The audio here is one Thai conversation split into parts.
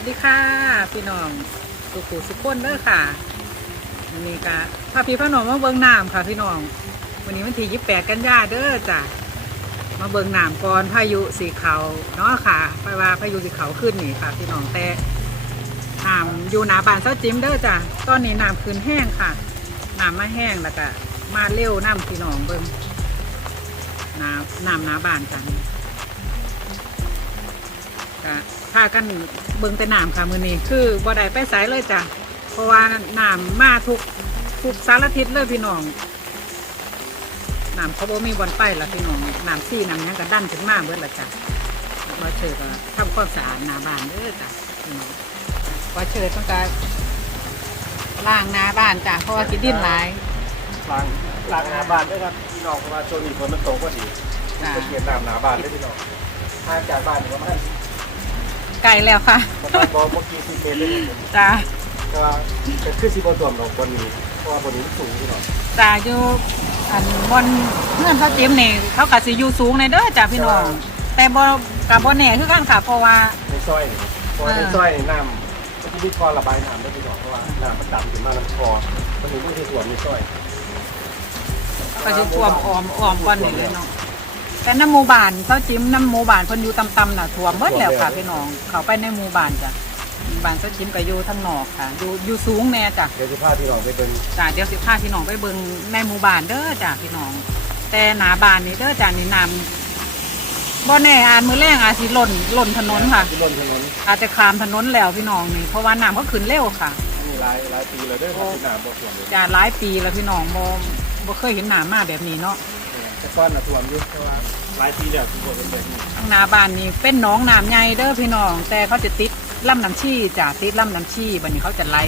วัสดีค่ะ พี่น้องสุขุสุขคนเด้อค่ะวันนี้ก็พาพี่พ่อน้องมาเบิ่งน้ำค่ะ พี่น้อง วันนี้วันที่ยี่แปดกันยาเด้อจ้ะมาเบิ่งน้ำก่อนพายุสีเขาเนาะค่ะเพราะว่าพายุสีเขาขึ้นนี่ค่ะ พี่น้องแต่น้ำอยู่หนาบานเซาจิ้มเด้อจ้ะตอนนี้น้ำขึ้นแห้งค่ะน้ำมาแห้งแล้วก็มาเร็วน้ำพี่น้องเบิ่งน้ำน้ำหนาบานกันก็ากันเบิ่งแต่น้ำค่ะมือนี้คือบ่ได้ไปไสายเลยจ้ะเพราะว่าน้ำมาทุกทุกสารทิศเลยพี่น้องน้ำเขาบ่มีบอนไปละพี่น้องน้ำซี่น้ำหยังก็ดันถึงมาเบิดละจ้ะว่าเชิญก็ทำความสะอาดหน้าบ้านเด้อจ้ะพี่น้องว่าเชิญต้องการล้างหน้าบ้านจ้ะเพราะว่าสิดินหลายล้างล้างหน้าบ้านด้วยครับพี่น้องเพราะว่าช่วงนี้ฝนมันตกพอดีจ้ะจะเปลี่ยนน้ำหน้าบ้านด้วยพี่น้องห่างจากบ้านอยู่ประมาณ ไกลแล้วค่ะประมาณบ่เมื่อกี้สิบเมตรเลยผมจ้ะก็ก็คือสิบตัวมลงบนนี้เพราะว่าบนนี้มันสูงพี่น้องจ้ะอยู่อันบนเงื่อนเขาเต็มนี่เขาก็สิอยู่สูงในเด้อจ้ะพี่น้องแต่บ่กับบ่แน่คือกันค่ะเพราะว่า ในซอยนี่เพราะว่าในซอยนี่น้ำมันจะมีคอระบายน้ำด้วยพี่น้องเพราะว่าน้ำมันดำขึ้นมาแล้วคอมันมีผู้ที่สวนในซอย ก็สิท่วมออมออมก่อนนี่เลยเนาะ แต่น้ำหมู่บ้านเขาจิ้มน้ำหมู่บ้านเพิ่นอยู่ต่ำๆน่ะท่วมหมดแล้วค่ะพี่น้อง เขาไปในหมู่บ้านจ้ะหมู่บ้านเขาจิ้มก็อยู่ทางนอกค่ะ อยู่อยู่สูงแน่จ้ะเดี๋ยวจะพาพี่น้องไปเป็นจ้ะเดี๋ยวสิพาพี่น้องไปเบิ่งในหมู่บ้านเด้อจ้ะพี่น้อง แต่หน้าบ้านนี่เด้อจ้ะนี่น้ำบ่แน่อาจมือแรงอาจสิหล่นหล่นถนนค่ะ ที่บนถนนอาจจะข้ามถนนแล้วพี่น้องนี่เพราะว่าน้ำเขาขึ้นเร็วค่ะ นี่หลายหลายปีเลยเด้วยครับที่น้ำบ่ท่วมเลยจะหลายปีแล้วพี่น้องบ่บ่เคยเห็นน้ำมาแบบนี้เนาะ แต่ก้อนน่ะท่วมอยู่เพราะว่า หลายปีแล้วที่บ่เป็นแบบนี้ทางหน้าบ้านนี่เป็นหนองน้ำใหญ่เด้อพี่น้อง แต่เขาจะติดลำน้ำชี่จ้ะติดลำน้ำชี่บัดนี้เขาจะไหล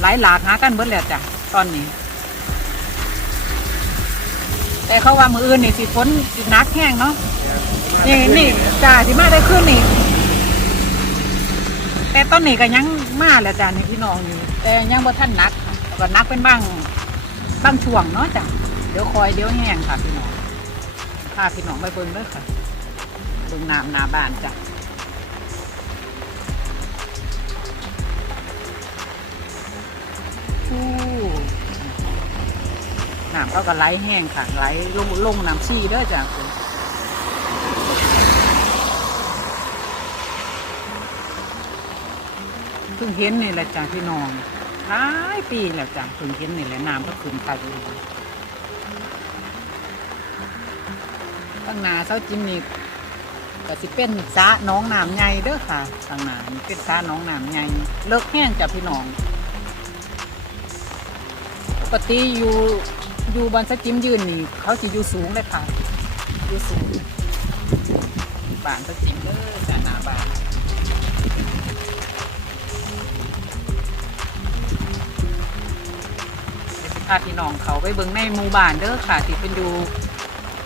ไหลหลากหากันเบิดแล้วจ้ะตอนนี้ แต่เขาว่ามืออื่นนี่สิฝนสิหนักแห้งเนาะนี่นี่จ้าสิมาได้ขึ้นนี่แต่ตอนนี้ก็ยังมาแล้วจ้ะนี่พี่น้องนี่แต่ยังบ่ทันนักค่ะแล้วก็นักเป็นบ้างบ้างช่วงเนาะจ้ะเดี๋ยวคอยเดี๋ยวแห้งค่ะพี่น้องาพี่น้องไปเบิ่งเลยค่ะเบิ่งน้ำหนาบ้านจ้ะอู้น้ำเขาก็ไหลแห้งค่ะไหลลงลงน้ำชีเด้อจ้ะคุณเพิ่งเห็นนี่แหละจ้ะพี่น้องหลายปีแล้วจ้ะเพิ่งเห็นนี่แหละน้ำก็ขึ้นตา ตั้งนาเสาจิมนี่ก็สิเป็นสระน้องน้ำใหญ่เด้อค่ะทางนานี่เป็นสระน้องน้ำใหญ่เลิกแห้งจากพี่น้องปกติอยู่อยู่บนสะจิมยืนนี่ เขาสิอยู่สูงเลยค่ะอยู่สูงบานสะจิมเด้อแต่หนาบานพาพี่น้องเขาไปเบิ่งในหมู่บ้านเด้อค่ะที่เป็นอยู่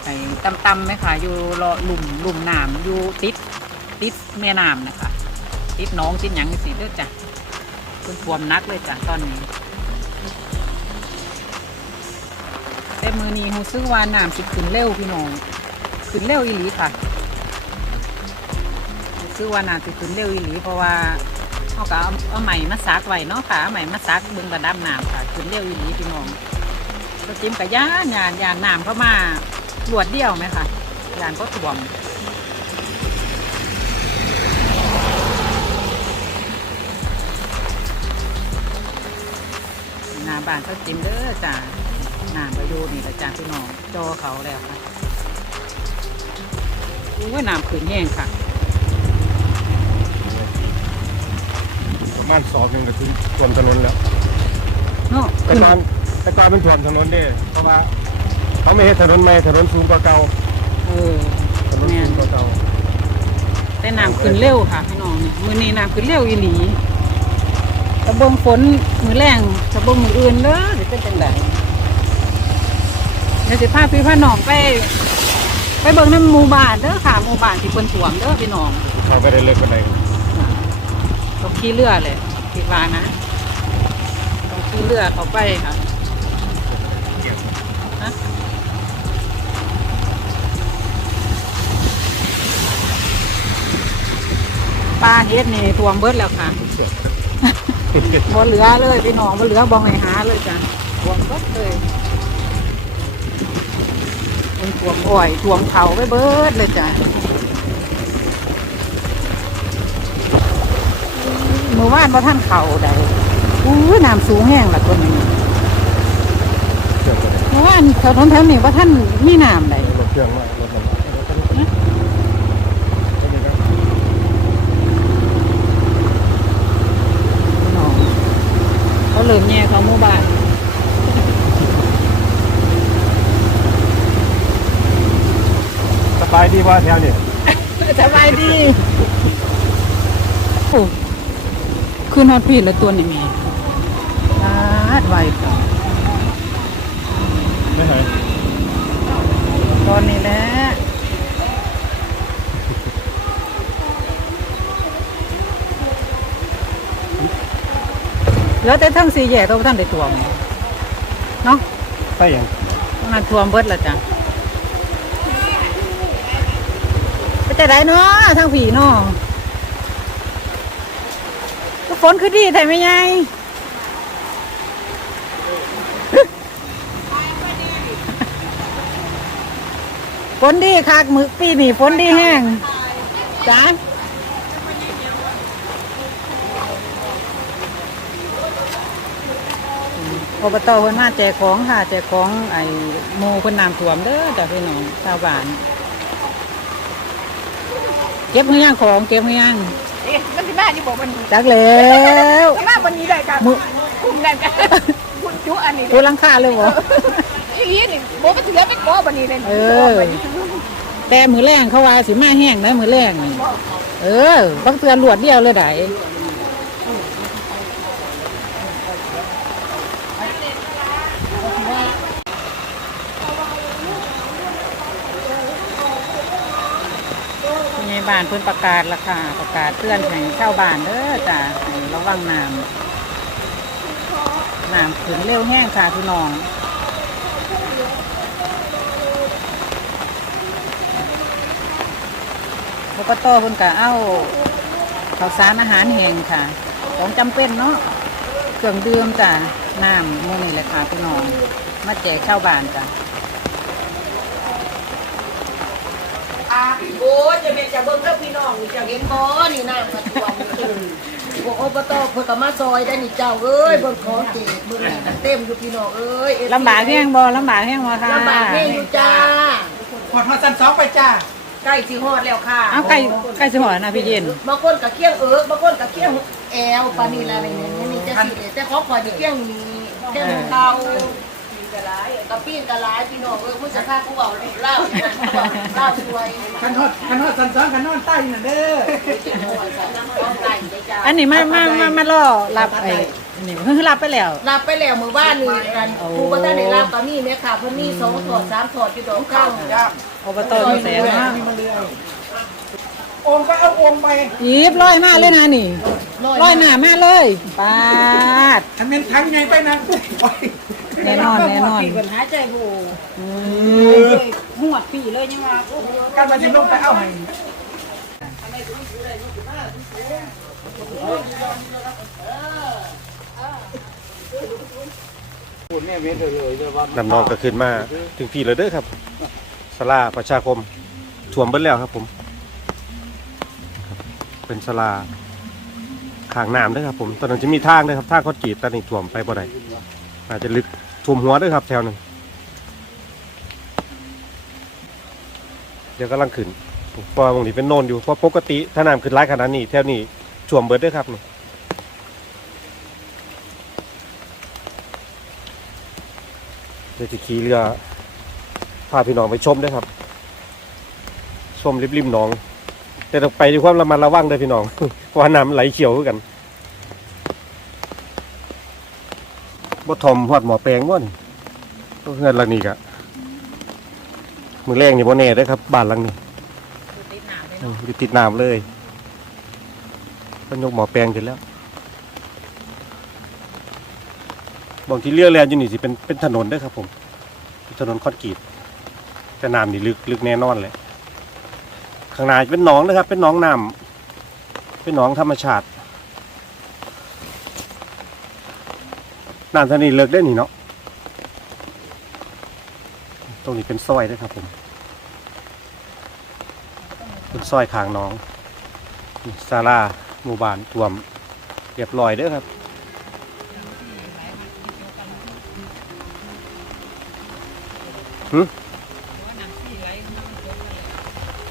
ไอ้ตำๆไหมคะอยู่รอหลุมหลุมน้ำอยู่ติดติดแม่น้ำนะคะ ติดน้องติดหยังสิเด้อจ้ะเพิ่นท่วมนักเลยจ้ะตอนนี้แต่มือนี้หูซื้อว่าน้ำสิขึ้นเร็วพี่น้องขึ้นเร็วอีหลีค่ะซื้อว่าน้ำสิขึ้นเร็วอีหลีเพราะว่าเขาก็เอาเอาใหม่มาซักไว้เนาะค่ะเอาใหม่มาซักเบิ่งระดับน้ำค่ะขึ้นเร็วอีหลีพี่น้องก็จิ้มกับย่านยานยานน้ำเข้ามา หลวดเดียวไหมคะยานก็ถ่วมหน้าบ้านเขาจิ้มเด้อจ้าหน้าประยูนี่แหละจ้าพี่น้องจอเขาแล้วค่ะอู้ว่าน้ำขืนแห้งค่ะ ประมาณสองหนึ่งก็ถึงท่วมถนนแล้วเนาะ แต่ขึ้นตอนแต่ตอนเป็นท่วมถนนเด้เพราะว่า เขาไม่ให้ถนนใหม่ถนนสูงกว่าเก่าเออถนนสูงกว่าเก่าแต่น้ำขึ้นเร็วค่ะพี่น้องนี่มือนี้น้ำขึ้นเร็วอีหลีตะเบงฝนมือแรงตะเบงมืออื่นเด้อหรือเป็นจังไดเดี๋ยวสิพาพี่พาน้องไป ไปเบิ่งน้ำหมู่บ้านเด้อค่ะหมู่บ้านที่เพิ่นถ่วมเด้อพี่น้อง เขาไปได้เลิกกันไหนต้องขี่เรือเลยคิดว่านะต้องขี่เรือเข้าไปค่ะฮะ ปลา เฮ็ดนี่ท่วมเบิดแล้วค่ะบ่เหลือเลยพี่น้องบ่เหลือบ่ให้หาเลยจ้ะท่วมเบิดเลยมันท่วมอ้อยท่วมเขาไปเบิดเลยจ้ะเมื่อวานบ่ท่านเขาได้อู้ยน้ำสูงแห้งละตัวนี้เครื่องก็ได้เมื่อวานถนนแถวนี้บ่ท่านมีน้ำได้รถเครื่องมารถมันรถมันนี่ครับ พี่น้อง เขาเริ่มแย่เขาหมู่บ้านสบายดีว่าแถวนี้สบายดีโอ้คือนอนพีแล้วตัวนี้แม่ลาดไวค่ะไม่หายตอนนี้แหละแล้วแต่ทั้งสี่แยกตัวท่านได้ตัวมเนาะใช่ยังมันทวมเบิดแล้วจ้ะไปแต่ไหนเนาะทั้งผีเนาะก็ฝนคือดีแต่ไม่ไงฝนดีคักมือปีนี่ฝนดีแห้งจ้า อบตเพิ่นมาแจกของค่ะแจกของไอ้หมูเพิ่นน้ำท่วมเด้อจ้ะพี่น้องชาวบ้านเก็บเฮืองของเก็บเฮืองเอ๊ะมันสิมาอยู่บอกวันนี้จักแล้วสิมาวันนี้ได้กันมือคุมได้กันคุณจุอันนี้กูลังค่าเลยบ่อีนี้นี่บอกว่าสิเหลือไปขอวันนี้เลยเออแต่มือแรงเขาว่าสิมาแห้งนะมือแรงนี่เออบางเตือนหลวดเดียวเลยไดผู้ใหญ่ บ้านเพิ่นประกาศราคาประกาศเตือนให้ชาวบ้านเด้อจ้ะให้ระวังน้ำน้ำขึ้นเร็วแห้งค่ะพี่น้องปกตเพิ่นก็เอาข้าวสารอาหารแห้งค่ะ ของจำเป็นเนาะเครื่องดื่มจ้ะน้ำหมูนี่แหละค่ะพี่น้อง มาแจกชาวบ้านจ้ะ โอ้ยจะเป็นจะเบิ่งเด้อพี่น้องนี่จะเห็นบ่นี่น้ำมาท่วมพวกอบตเพิ่นก็มาซอยได้นี่เจ้าเอ้ยเบิ่งของเจกเบิ่งนี่เต็มอยู่พี่น้องเอ้ย ลำบากแห้งบ่ลำบากแห้งบ่ค่ะลำบากแม่อยู่จ้าหอดหอดสันสองไปจ้าใกล้สิฮอดแล้วค่ะเอาไก่ไก่สิหอนะพี่เย็นบางคนก็เคียงเออบางคนก็เคียงแอลปานนี้ล่ะนี่นี่นี่จะสิแต่ของข่อยนี่เคียงนี้เคียงเก่า กับปีนกับหลายพี่น้องเออมุสค่ากูเอาเล่าเล่าช่วยขันหอดขันหอดสันสองขันนอนใต้นั่นเด้ออันนี้มามามามาล่อรับไอ้นี่เพิ่งรับไปแล้วรับไปแล้วมือบ้านนี่กันครูบ่ทันได้รับก็มีแม่ค่ะเพิ่นมีสองถอดสามถอดอยู่ดอกข้างอบตมีแสนเนาะโองก็เอาโองไปอีบร้อยมาเลยนะนี่ร้อยหน้ามาเลยปาดทันเป็นทั้งไงไปนะไป แน่นอนแน่นอนเพิ่นหายใจบ่อืมหวดพี่เลยยังว่าการมาจะลงไปเอาให้นำน้องก็ขึ้นมาถึงพี่เลยเด้อครับสลาประชาคมถ่วมเบิดแล้วครับผมครับเป็นสลาขางน้ำเด้อครับผม ตอนนั้นจะมีทางเด้อครับทางคอนกรีตตอนนี้ถ่วมไปบ่ได้อาจจะลึก ท่วมหัวด้อครับแถวนั้นเดี๋ยวกำลังขึ้นเพราะตรงนี้เป็นโนนอยู่เพราะปกติถ้าน้ำขึ้นร้ายขนาดนี้แถวนี้ถ่วมเบิดด้อครับนี่เดี๋ยวจะขี่เรือพาพี่น้องไปชมด้วยครับ ชมริมริมหนอง แต่ต้องไปด้วยความระมัดระวังเลยพี่น้องเพราะว่าน้ำไหลเขียวกัน บ่ทอมหอดหมอแปลงว่นี่ก็เงินหลังนี้กะมือแรงนี่บ่แน่เด้อครับบ้านหลังนี้อืมอยู่ติดน้ำเลยเพิ่นยกหมอแปลงขึ้นแล้วบางทีเรือแลนอยู่นี่สิเป็นเป็นถนนเด้วยครับ ผมเป็นถนนคอนกรีตแต่น้ำนี่ลึกลึกแน่นอนเลยข้างหน้าจะเป็นหนองนะครับ เป็นหนองน้เป็นหนองธรรมชาติ น้ำทะเลเลิกได้นี่เนาะตรงนี้เป็นซอยด้วยครับผมเป็นซอยขางน้องนี่ศาลาหมู่บ้านรวมเรียบร้อยเด้อครับ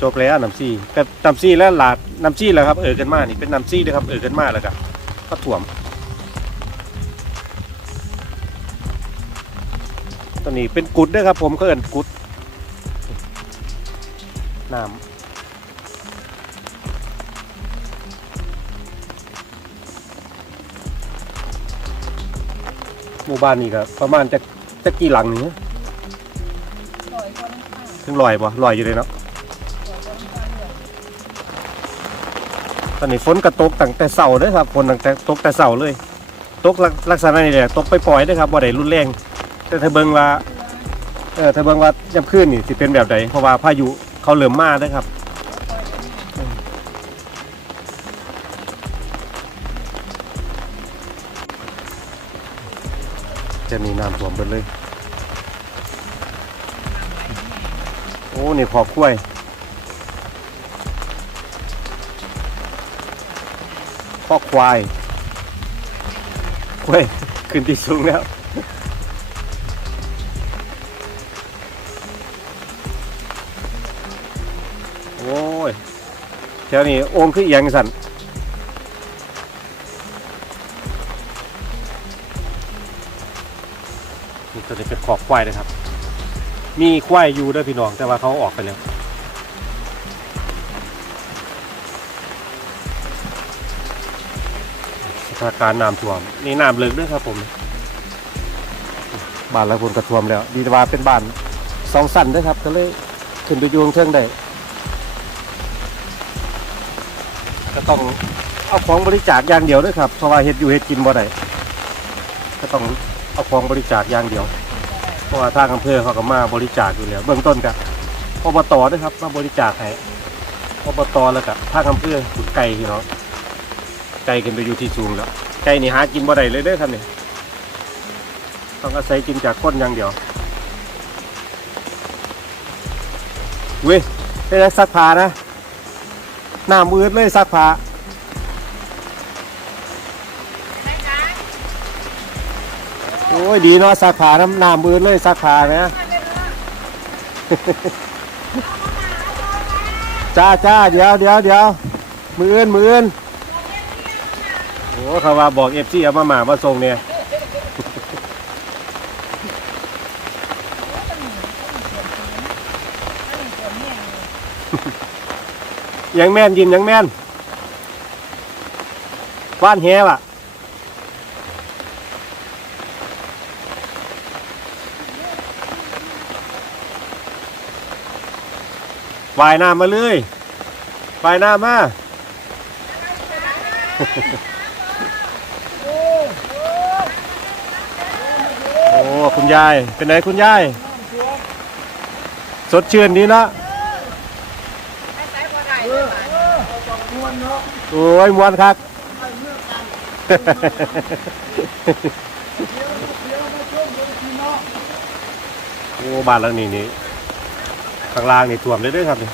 จบแล้วน้ำซี่กับน้ำซี่แล้วหลาดน้ำซี่แล้วครับเออกันมานี่เป็นน้ำซี่ด้วยครับเออกันมาแล้วก็ก็ถ่วม ตอนนี้เป็นกุดด้วยครับ ผมก็เอินกุดน้ำหมู่บ้านนี่ก็ประมาณจะจะกี่หลังนี่ถึงลอยบ่ลอยอยู่เลยเนาะตอนนี้ฝนกระตกตั้งแต่เสาเลยครับฝนตั้งแต่ตกแต่เสาเลย ตกลักษณะนี้แหละตกไปปล่อยๆด้ยครับว่าได้รุนแรง แต่ถ้าเบิ่งว่าเออถ้าเบิ่งว่าย่ำขึ้นนี่สิเป็นแบบใดเพราะว่าพายุเขาเริ่มมาเด้อครับจะมีน้ำท่วมเบิดเลย โอ้นี่ขอกล้วยข้อควายเว้ยขึ้นที่สูงแล้ว ถวนี้โอ่งคือเอียงสันนี่ตัวนี้เป็นขอกควายนะครับ มีควายอยู่ด้วยพี่น้องแต่ว่าเขาออกไปแล้วสถานการณ์น้ำท่วมนี่น้ำลิกด้วยครับผมบ้านละคนกระท่วมแล้ว ดีว่าเป็นบ้านสองสั้นด้วยครับ ก็เลยขึ้นไปยวงเชิงได้ ก็ต้องเอาของบริจาคอย่างเดียวด้วยครับเพราะว่าเฮ็ดอยู่เฮ็ดกินบ่ได้ก็ต้องเอาของบริจาคอย่างเดียว เพราะว่าทางอำเภอเขาก็มาบริจาคอยู่แล้วเบื้องต้นกับอบตด้วยครับมาบริจาคให้อบตแล้วกับทางอำเภอขุดไก่พี่น้องไก่ขึ้นไปอยู่ที่สูงแล้วไก่นี่หากินบ่ได้เลยเด้อครับนี่ต้องอาศัยกินจากคนอย่างเดียวเว้ยได้ซักผ้านะ น้ามืดเลยซักผ้าโอ้ยดีเนาะซักผ้าน้ำหน้ามืดเลยซักผ้านะจ้าจ้าเดี๋ยวเดี๋ยวเดี๋ยวมืออื่นมืออื่นโอ้เขาว่าบอกเอฟซีเอามาหมามาส่งเนี่ย ยังแม่นยินยังแม่นว่านแฮว่ะวายน้ำมาเลยวายน้ำมาโอ้คุณยาย เป็นไงคุณยาย สดชื่นดีนะ โอ้ยมวนครับโอ้บ้านหลังนี้นี่ข้างล่างนี่ท่วมเลยเด้วยครับนี่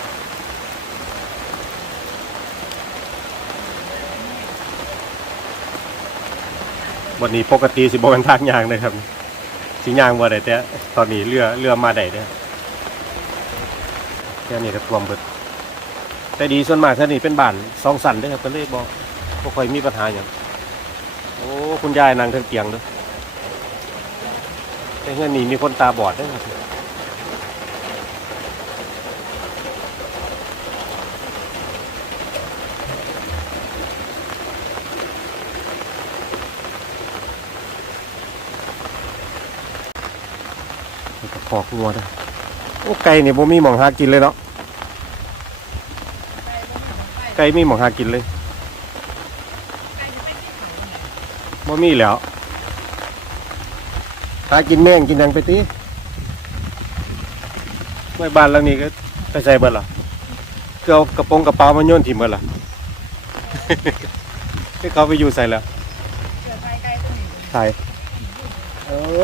วันนี้ปกติสิบเป็นทางยางเลยครับสิยางบ่ได้แต่ตอนนี้เรือเรือมาได้เด้อแค่นี้ก็ท่วมเบิด แต่ดีส่วนมากท่านี้เป็นบ้านสองสันด้อครับก็เลยบ่บ่ค่อยมีปัญหาหยังโอ้คุณยายนั่งเทิงเตียงเด้อแต่เฮือนนี้มีคนตาบอดด้อครับขอกงัวด้อโอ้ไก่นี่บ่มีหมองหากินเลยเนาะ ไก่มีหม่องหากินเลยบ่มีแล้วหากินแม่งกินหยังไปติไม่บ้านหลังนี้ก็ไปใส่เบิดล่ะคือเอากระโปรงกระเป๋ามาโยนถิ่มเบิดล่ะให้เขาไปอยู่ใส่แล้วใส่เออ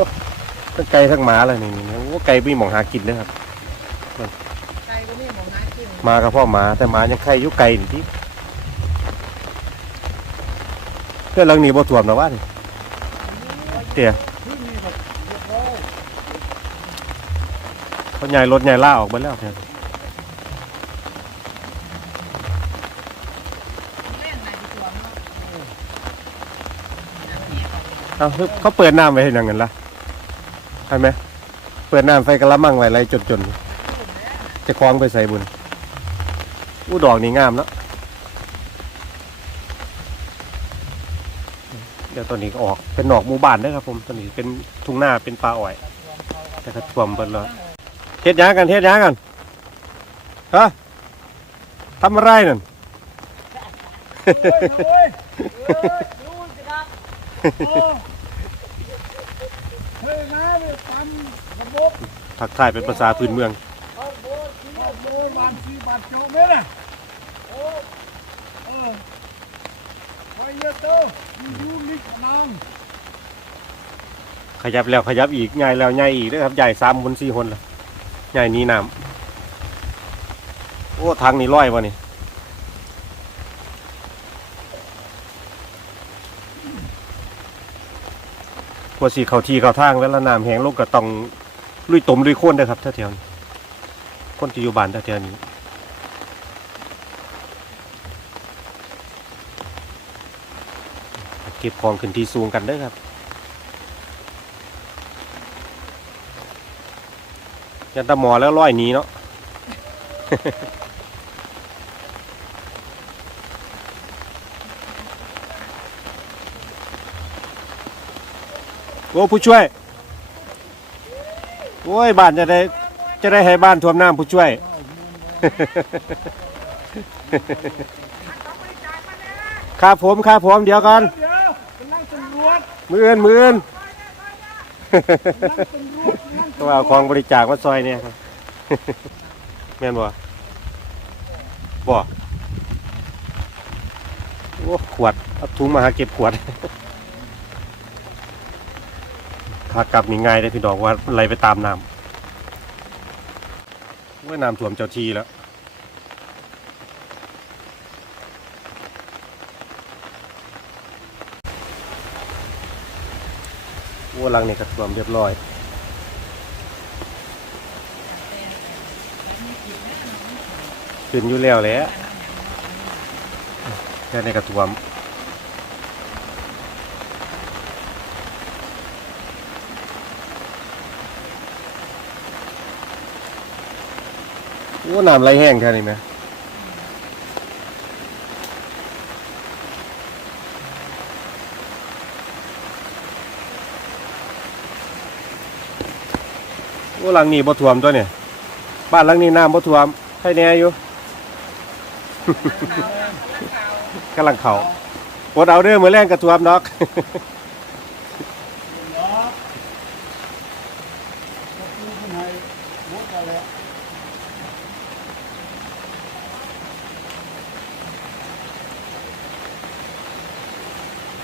ทั้งไก่ทั้งหมาเลยนี่นี่โอ้ไก่ไม่หมองหากินเด้อครับ มากับพ่อหมาแต่หมายังไข่ยุไก่นี่ที่เพื่อนหลังนี้บ่ถ่วมนะว่านี่เตี๋ยเขาใหญ่รถใหญ่ล่าออกไปแล้วเนี่ยเนาเอาเขาเปิดน้ำไว้ให้ยังไงล่ะใช่ไหมเปิดน้ำไฟกระมังไว้ไรจนๆจะคล้องไปใส่บุญ อู้ดอกนี่งามเนาะเดี๋ยวตอนนี้ก็ออกเป็นหนอกหมู่บ้านเด้อครับ ผมตอนนี้เป็นทุ่งหน้าเป็นป่าอ้อยแต่ก็ท่วมเบิดแล้วเฮ็ดหยังกันเฮ็ดหยังกันฮะทำอะไรนั่นเฮ้ยนะเนี่ยปันระบบทักทายเป็นภาษาพื้นเมือง เอาโบานที่บานโจมเนี่ยโอ้เออไปเยอะโตมียูนิคนังขยับแล้วขยับอีกใหญ่แล้วใหญ่อีกนะครับใหญ่สามคนสี่คนละใหญ่นี้น้ำโอ้ทางนี้ร้อยวะนี่พวสีเขาทีเขาทางแล้วละน้ำแห้งลงก็ต้องลุยตมลุยโค่นเด้ครับแถวๆนี้ คนที่อยู่บ้านแถวๆนี้เก็บของขึ้นที่สูงกันเด้อครับยันตะหมอแล้วร้อยนี้เนาะโอ้ผู้ช่วย โอ้ยบ้านจะได้ จะได้ให้บ้านท่วมน้ำผู้ช่วย ครับผมครับผมเดี๋ยวกันเมือเอื่นมืออื่นก็เอาของบริจาคมาซอยเนี่ยครับแม่นบ่บ่โอ้ขวดเอาถุงมาหาเก็บขวดขากลับนี่ง่ายได้พี่ดอกว่าไหลไปตามน้ำ ว่าน้ำท่วมเจ้าทีแล้วโอ้หลังนี่ก็ท่วมเรียบร้อยขึ้นอยู่แล้วแหละแค่ในกระท่วม อ้น้ำไหลแห้งแค่นี้ไหมโอ้หลังนี้บ่ท่วมตัวเนี่ยบ้านหลังนี้น้ำบ่ท่วมใช่แน่อยู่ กำลังเขาปดเอาเด้อมือแรงกระทวมนอก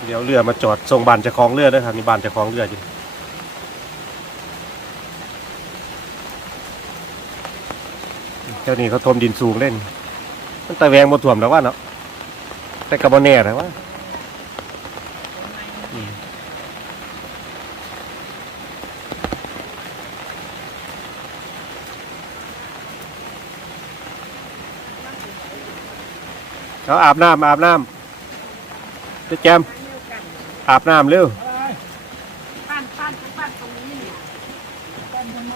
เดี๋ยวเรือมาจอดส่งบานจะคลองเรือด้วยครับนี่บานจะคลองเรือจริงเจ้านี่เขาทมดินสูงเล่นมันตะแวงบนถ่วมแล้วว่าเนาะแต่กระบอแน่แล้วว่าเขาอาบน้ำอาบน้ำเจ๊แจม อาบน้ำเร็วปั้นปั้นปั้นตรงนี้เนี่ยปั้นทำไม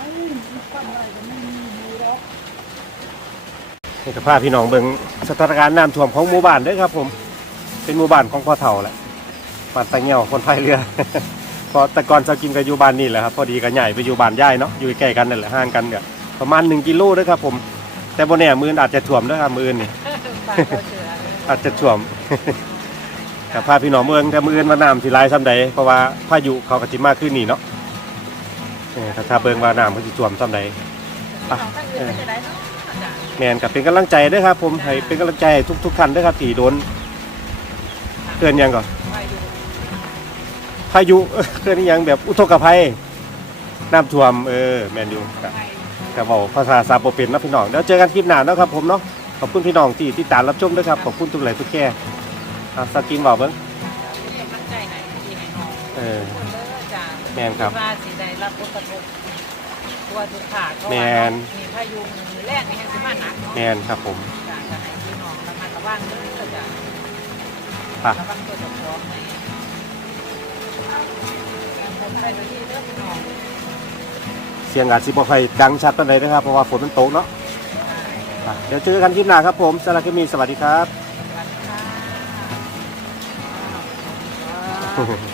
ปั้นอะไรก็ไม่มีอยู่หรอกนี่ก็พาพี่น้องเบิ่งสถานการณ์น้ำท่วมของหมู่บ้านเด้อครับ ผม เป็นหมู่บ้านของพ่อเฒ่าแหละบ้านตะเงี่ยวคนพายเรือ พอแต่ก่อนจะกินกับอยู่บ้านนี่แหละครับพอดีกันใหญ่ไปอยู่บ้านย่ายเนาะอยู่ใกล้กันนั่นแหละห่างกันเนี่ยประมาณหนึ่งกิโลเด้อครับ ผม แต่บนเนี่ยมือนอาจจะท่วมเด้อครับมือนนี่บ้านเราเจออาจจะท่วม กับพาพี่น้องเมืองแต่มือนมาน้ำสิหลายซ้ำใดเพราะว่าพายุเขาก็สิมากขึ้นนี่เนาะเออถ้าถ้าเบิ่งว่าน้ำเขาสิท่วมซ้ำใดของทานอื่นเป็นจะได้เนาะจ้ะแมนกับเป็นกำลังใจด้วยครับ ผมให้เป็นกำลังใจให้ทุกทุกๆท่านด้วยครับที่โดนเกินหยังก่อนไปดูพายุ เกินหยังแบบอุทกภัยน้ำท่วมเออแมนยูครับ ไปแต่บอกภาษาซาโปเป็นเนาะพี่น้อง เดี๋ยวเจอกันคลิปหน้าเนาะครับผมเนาะ ขอบคุณพี่น้องที่ติดตามรับชมด้วยครับ ขอบคุณทุกหลายทุกแก่ อะสกินบอกเบิ้งเรียกมั่นใจไหนที่ไหนน้องเออ คนเด้อจ้าแม่นครับว่าสิได้รับผลกระทบตัวทุกขาดแม่น มีพายุมือแรกนี่ให้สิมาหนักเนาะแมนครับผม จ้าจะให้พี่น้องระมัดระวังเด้อจ้าอะ ระวังตัวเจ้าของในการทำไปโดยที่เด้อพี่น้องเสียงอาจสิบ่ค่อยดังชัดปานใดนะครับเพราะว่าฝนมันตกเนาะอะเดี๋ยวเจอกันคลิปหน้าครับผมสารบคลิปนี้สวัสดีครับ สวัสดีค่ะ